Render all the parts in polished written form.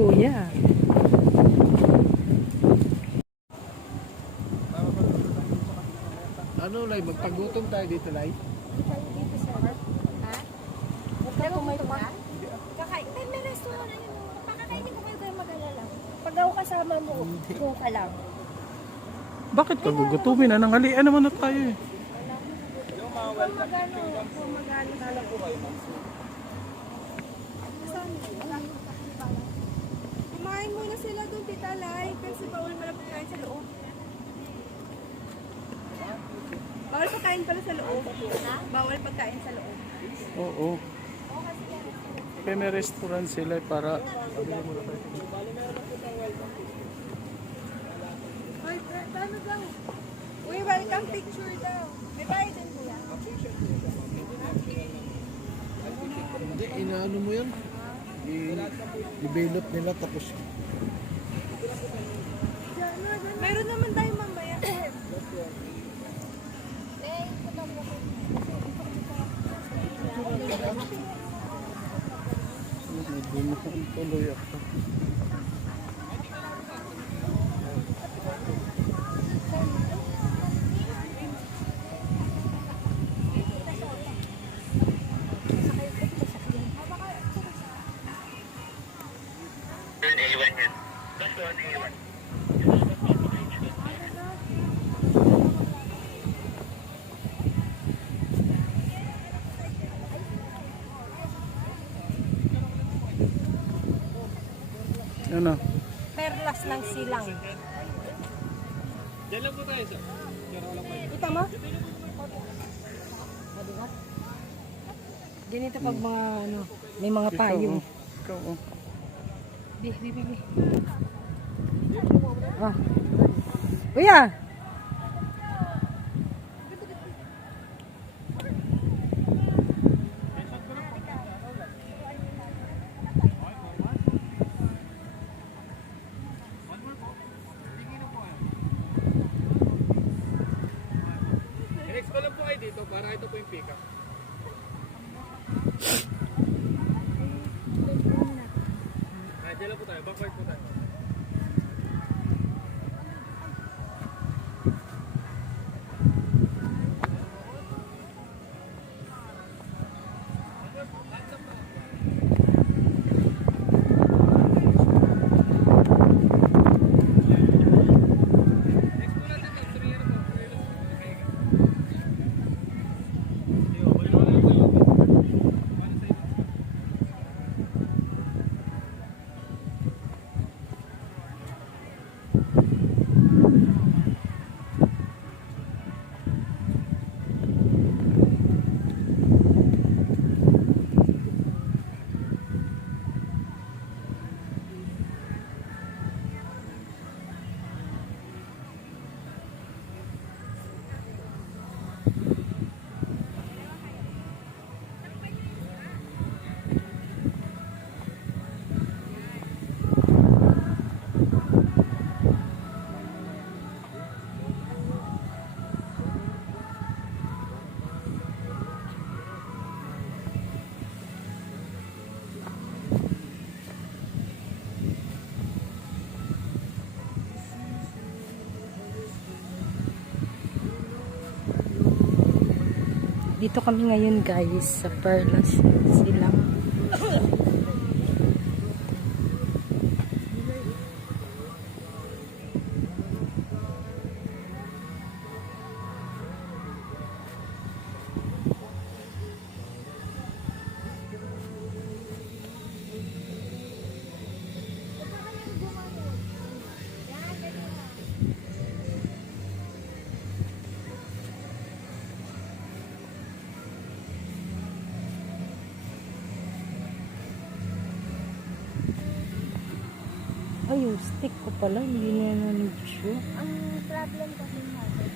kuya. Ano, Lai? Magpagutom tayo dito, Lai? Dito sa ha? Huwag ka kumain ka? Kakain. May restaurant na yun. Pakakainin ko kayo mag-alala. Pag ako kasama mo, go ka lang. Bakit ka gugutumin? Nanghalian naman na tayo eh. Kung magano na po kayo, ma'am. Kumain muna sila doon, Tita Lai. Kasi bawal pala pagkain sa loob. Bawal pagkain pala sa loob. Bawal pagkain sa loob. Oo. Kaya may restaurant sila para... Ay, paano daw? Uy, welcome picture daw. May bayad din kuya. Hindi, inaano mo yan? I-develop nila tapos... Meron naman tayo mamaya. Tuloy ako. Ano? Perlas ng silang. Diyan lang po tayo, sir. Ito mo? Ganito pag mga ano, may mga payong. Ikaw, oh. Bi. Ah. Kuya! Next ko lang po kayo dito para ito po yung pick-up. Diyan lang po tayo. Backward po tayo. Dito kami ngayon guys sa Perlas Silang. Ay, yung stick ko pala, hindi na nandiyo. Ang problem kasi natin,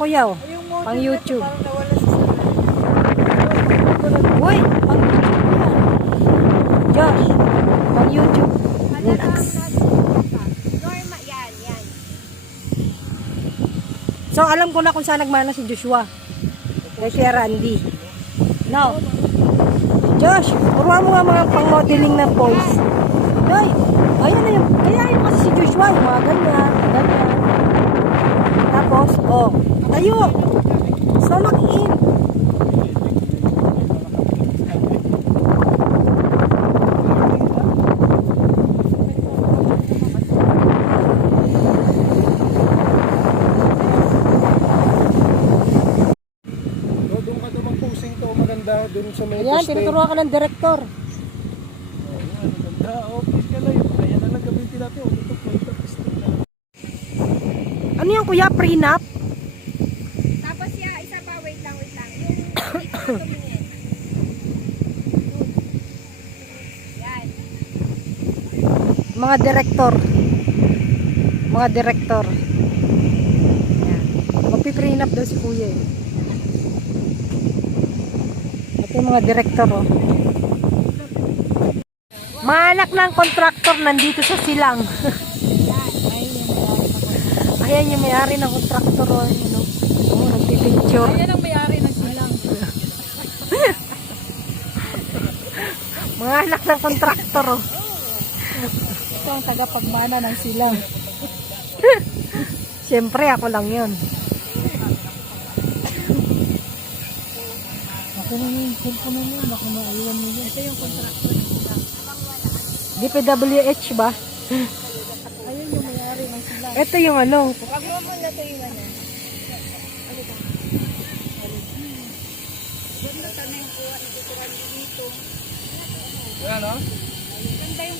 kuya, oh. Pang YouTube. Uy, pang YouTube yan. Josh, pang YouTube. Relax. Norma, yan, yan. So, alam ko na kung saan nagmana si Joshua. Kay Kuya Randy. No. Josh, puruan mo nga mga pang-modeling na boys. Joy, ayan na yung, kaya yun kasi si Joshua, yung mga ganyan, ganyan. Tapos, oh, tayo. Stomach in. Doon ka doon mag-posing to, maganda doon sa may Ayan, tinuturuan ka ng direktor. Ayan, ganda. Okay ka lang. Kaya na lang gamitin natin. Ito po, ito. Ano yung kuya, prenup? Tapos ya, isa pa, wait lang. Yung dito tumingin. Yan. Mga direktor. Mga direktor. Ayan. Magpiprenup daw si kuya eh. Ito yung mga direktor oh. Mga anak ng kontraktor nandito sa silang. Ayan yung may-ari ng kontraktor oh. Ayan, oh. Oh, nagpipicture. Yan ang may-ari ng silang. Mga anak ng kontraktor oh. Ito ang tagapagmana ng silang. Siyempre ako lang yun. Ako na yun, cellphone na yun. Baka maiwan mo yun. Ito yung kontraktor ng silang. DPWH ba? Ayun yung may-ari ng silang. Ito yung ano. Wag mo muna ito yung ano. Ganda sana yung kuha na tuturan dito. Yan, no? Ganda yung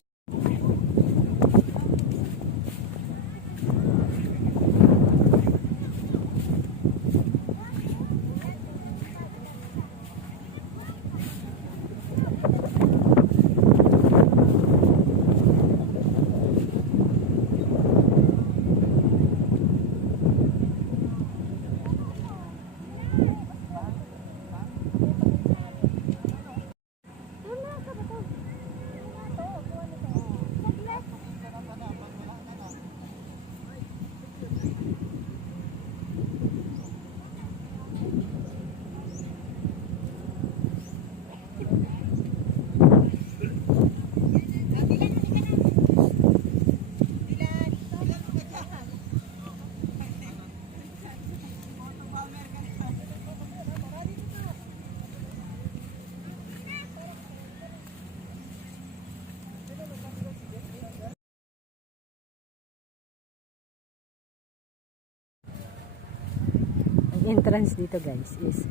entrance dito guys is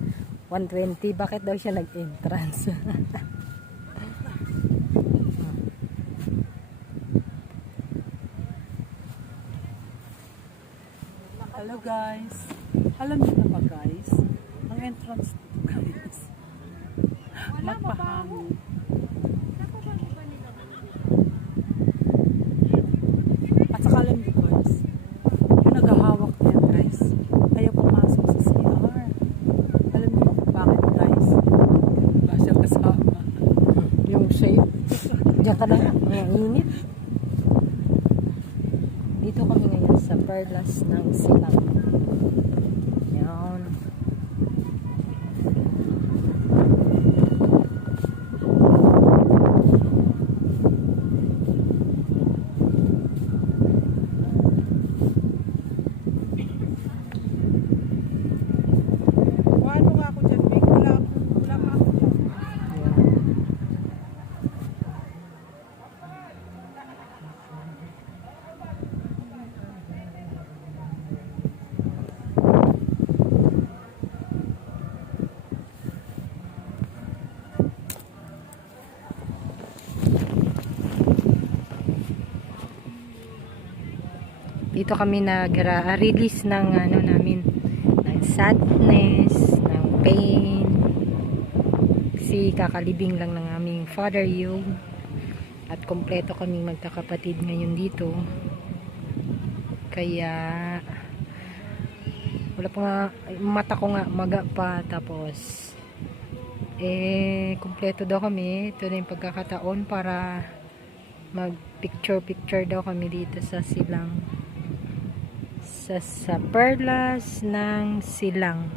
120. Bakit daw siya nag-entrance? Hello guys. Alam niyo na ba guys? Ang entrance dito guys. Magpahangin. At saka alam niyo guys, yung naghahawak na yan guys, ayaw pumasok sa CR. Alam niyo kung bakit guys? Wala siya kasama. Yung shape. Diyan ka na. Ang init. Dito kami ngayon sa Perlas ng Silang. Yan. Paano nga ako dyan, Vic? Wala pa ako dyan. Dito kami nag-release ng ano namin, ng sadness, ng pain. Kasi kakalibing lang ng aming father Yog. At kompleto kaming magkakapatid ngayon dito. Kaya Wala pa nga, mata ko nga maga pa, tapos kumpleto daw kami. Ito na yung pagkakataon para mag picture daw kami dito sa silang, sa perlas ng silang.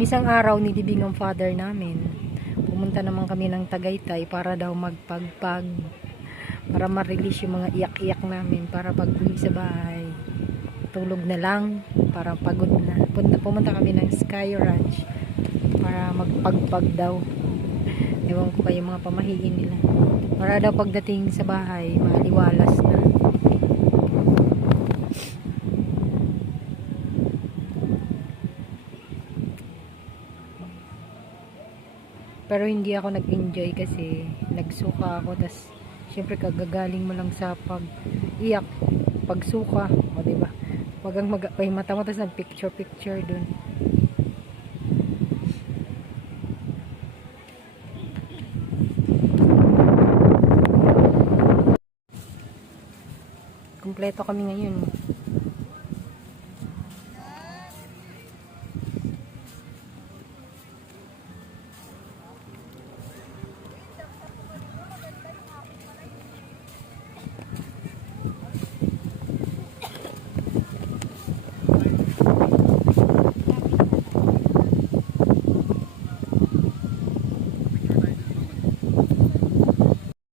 Isang araw nilibing ang father namin. Pumunta naman kami ng Tagaytay para daw magpagpag, para ma-release yung mga iyak-iyak namin, para pag uwi sa bahay tulog na lang, para pagod na. Pumunta kami ng Sky Ranch para magpagpag daw. Ewan ko kayo mga pamahiin nila, para daw pagdating sa bahay maaliwalas na. Pero hindi ako nag-enjoy kasi nagsuka ako, tas syempre kagagaling mo lang sa pag-iyak, pagsuka, o diba? Wag ang mag-apay mata mo, tas nag-picture dun. Kompleto kami ngayon.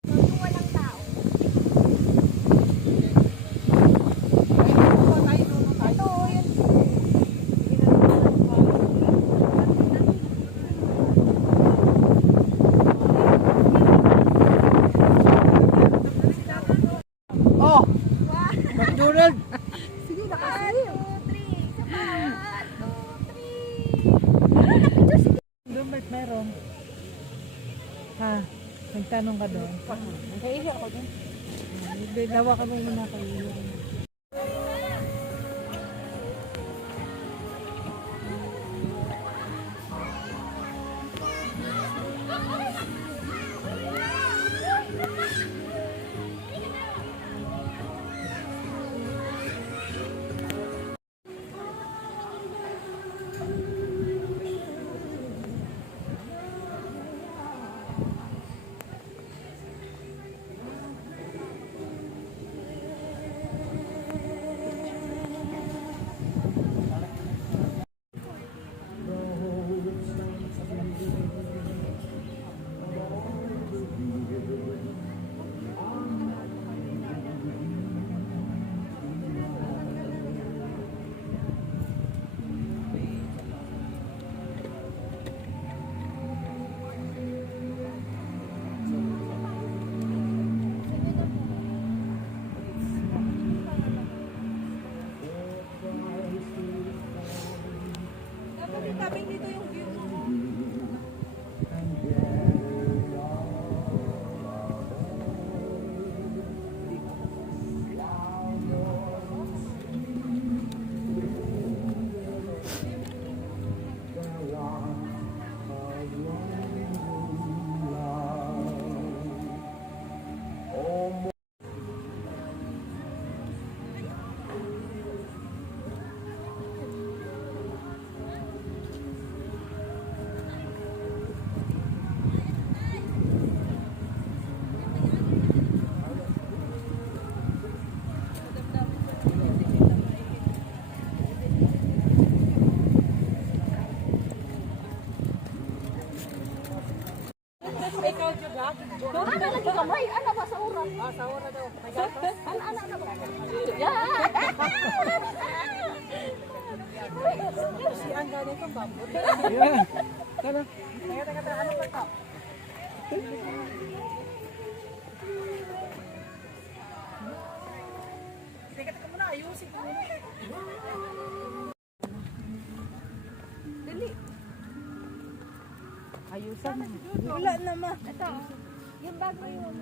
Yung walang tao. Ito, yun. Oh! McDonald! Sige, nakasali. 1, 2, 3. Isa pa. 1, 2, 3. Doon meron. Ha? Nagtanong ka doon. Kaya ako dun. Dawa ka mo muna kayo. Ano lagi kamay? Ano ba sa oras? Sa oras daw. Ano na ba? Si ang galing kang bambot. Tara. Teka, ano ba ito? Teka muna, ayusin ko muna. Dali. Ayusan. Wala naman. Ito. Yung bago yun.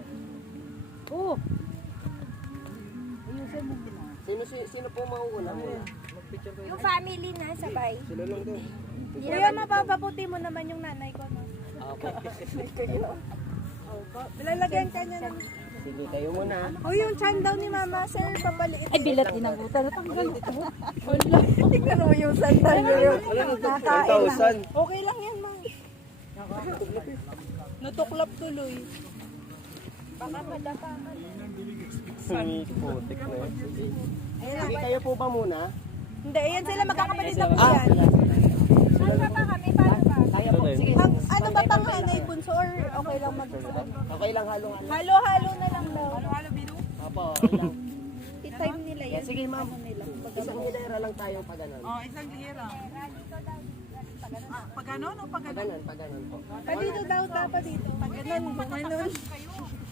Oo. Ayusin mo muna. Sino po mauuna muna? Yung family na sabay. Sila lang daw. Kuya, mapapaputi mo naman yung nanay ko, no? Okay. Lalagyan ka niya ng Sige, kayo muna. O yung chan daw ni Mama, sir, papaliit. Ay, bilat din ang buta. Natanggal ito. Tingnan mo yung sandal mo yun. Nakain na. 10,000. Okay lang yan, Ma. Natuklap tuloy. Baka madapa ka. Putik na yun. Sige, kayo po ba muna? Hindi, ayan sila magkakapalit na po Ah, yan. Ano pa kami? Paano ba? Kaya po. Sige. Ano ba panganay, bunso, or okay lang mag-isa? Okay lang, halo-halo. Halo-halo na lang daw. Opo, okay lang. I-time nila yan. Sige, ma'am. Isang hilera lang tayo pag ganun. Oh, isang lihira. Pag ganon o pag Pag ganun, pag ganun po. Dito daw, dapat dito. Pag ganun, gumanon.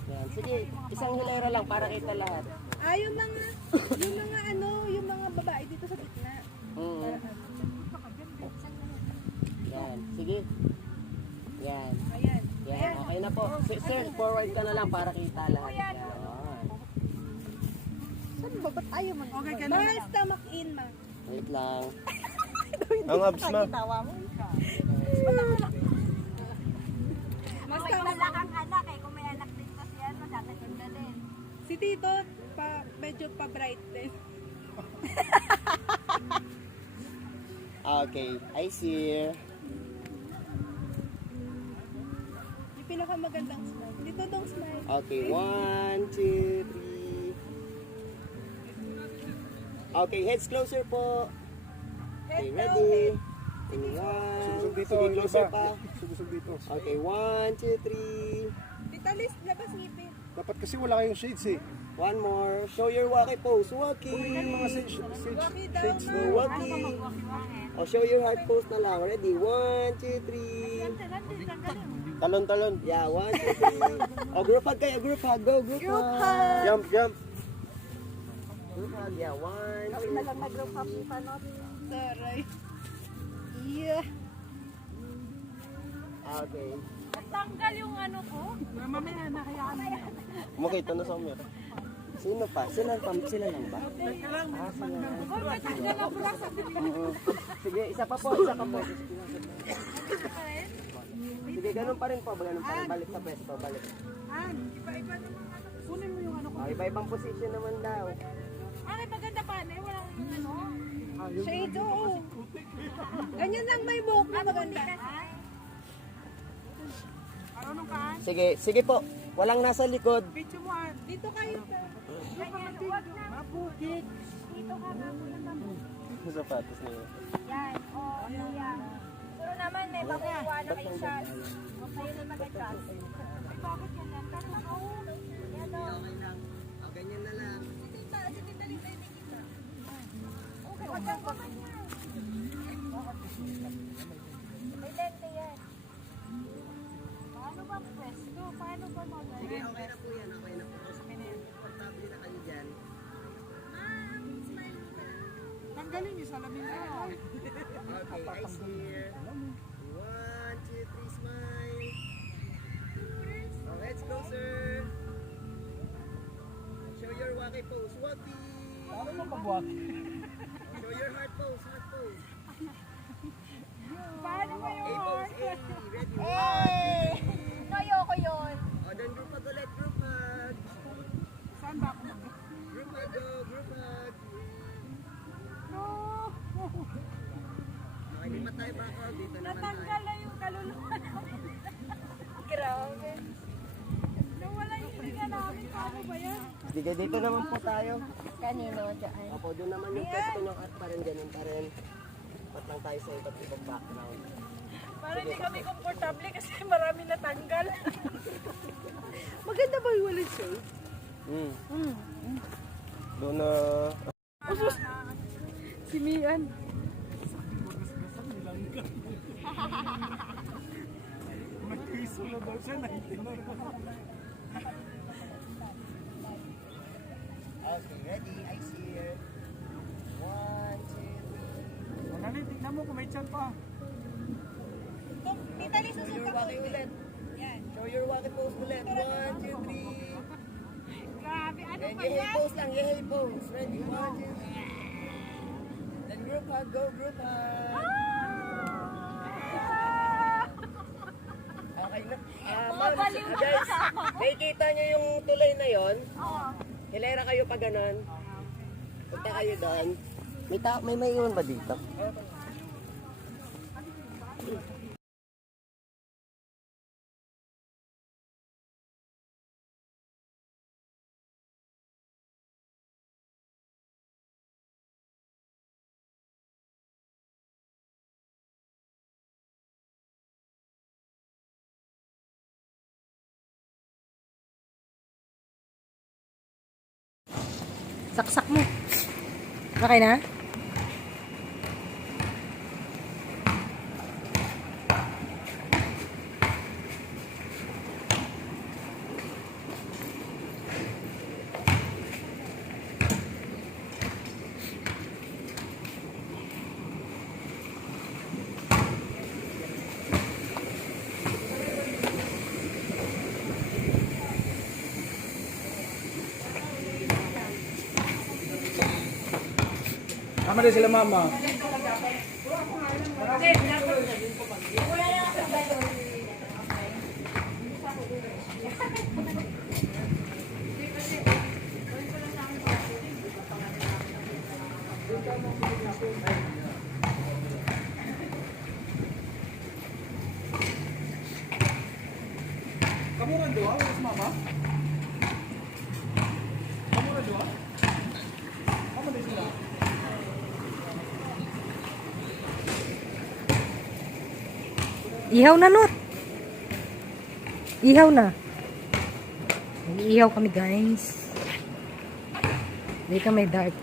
Yan. Sige, isang hilera lang para kita lahat. Ah, yung mga babae dito sa gitna. Yan. Sige. Yan. Ayan. Yan. Okay na po. Sir, forward ka na lang para kita lahat. Yan. Saan ba? Ba't ayaw man? Okay, ganun. Mga stomach in, Ma. Wait lang. Ang abs, ma. Mas wala kang anak eh. Kung may anak din kasi yan, masakit na din. Si Tito, medyo pa-bright din. Okay. I see. Yung pinakamagandang smile. Dito dong smile. Okay. 1, 2, 3. Okay. Heads closer po. Okay. Ready? In 1. dito, Sige, closer iba. pa. Subusog dito. Okay. 1, 2, 3. Tita Liz, labas ngipin. Dapat kasi wala kayong shades eh. One more. Show your waki pose. Waki. Mga shades So, waki. O, show your heart pose na lang. Ready? 1, 2, 3. Talon-talon. Yeah, 1, 2, 3. O, group hug kayo. Group hug. Go, group hug. Jump, jump. Group hug. Yeah, 1, 2. Na lang nag-group up pa, no? Taray. Yeah. Okay. Natanggal yung ano ko. Mamaya na, hayaan mo na. Makita na sa camera. Sino pa? Sila lang ba? Sige, isa pa po. Sige, ganun pa rin po. Ganun pa rin. Balik sa pwesto. Balik. Iba-iba naman ano. Kunin mo yung ano ko. Iba-ibang position naman daw. Ay, maganda pa na walang ano. Shade, oo. Ganyan lang may buhok na maganda. Marunong ka? Sige po. Walang nasa likod. Picture mo ah. Dito kayo. Ganyan, huwag na. Mabukit. Dito ka nga muna mabukit. Sapatos na yun. Yan, oh, yan. Pero naman may bakuha na kay Shaz. Kayo na mag-adjust. Ay, bakit yan lang? Kasi ako, yan o. Ganyan na lang. Si Tita Lisa, hindi kita. Okay, wag kang kumanyan. May lente yan. Paano ba pwesto? Paano ba Sige, mag- okay na po yan. Okay na po. Komportable na kayo dyan. Tanggalin yung salamin na. Okay, eyes here. 1, 2, 3, smile. Oh, heads closer. Show your waki pose. Waki. Ano mo pag-waki? Show your heart pose. Heart pose. Paano ba yun? A pose. A. Ready? 1, 2, 3. Ayoko yun. Oh, then group hug ulit. Group hug. Saan ba ako? Group hug. Oh, group hug. No. Okay, lipat tayo backward. Dito naman Natanggal tayo. na yung kaluluwa namin. Grabe. Nawala yung hininga namin. Paano ba yan? Sige, dito naman po tayo. Kanino dyan? Opo, doon naman yung pwesto nyo at pa rin ganun pa rin. Pat lang tayo sa iba't ibang background. Parang hindi kami komportable kasi marami natanggal. Maganda ba yung walang shade? Doon na... Si Mian. Mag-iso na daw siya. 99. Okay, ready? Eyes here. 1, 2, 3. Nani, tignan mo kung may chan pa. Tita Liz, Show your waki ulit. Show your waki pose ulit. 1, 2, 3. Grabe, ano Then ba yehey yan? pose lang, yehey pose. Ready? 1, 2, 3. Then group hug, go group hug. Okay, Ma'am, guys, nakikita nyo yung tulay na yon? Oo. Hilera kayo pa ganon. Punta kayo doon. May iwan ba dito? Saksak mo. Okay na? Tama din sila mama. Kamu kan doa, mama? Kamu kan doa? Kamu di sini. Ihaw na, Not. Ihaw na. Ihaw kami, guys. Hindi kami dark.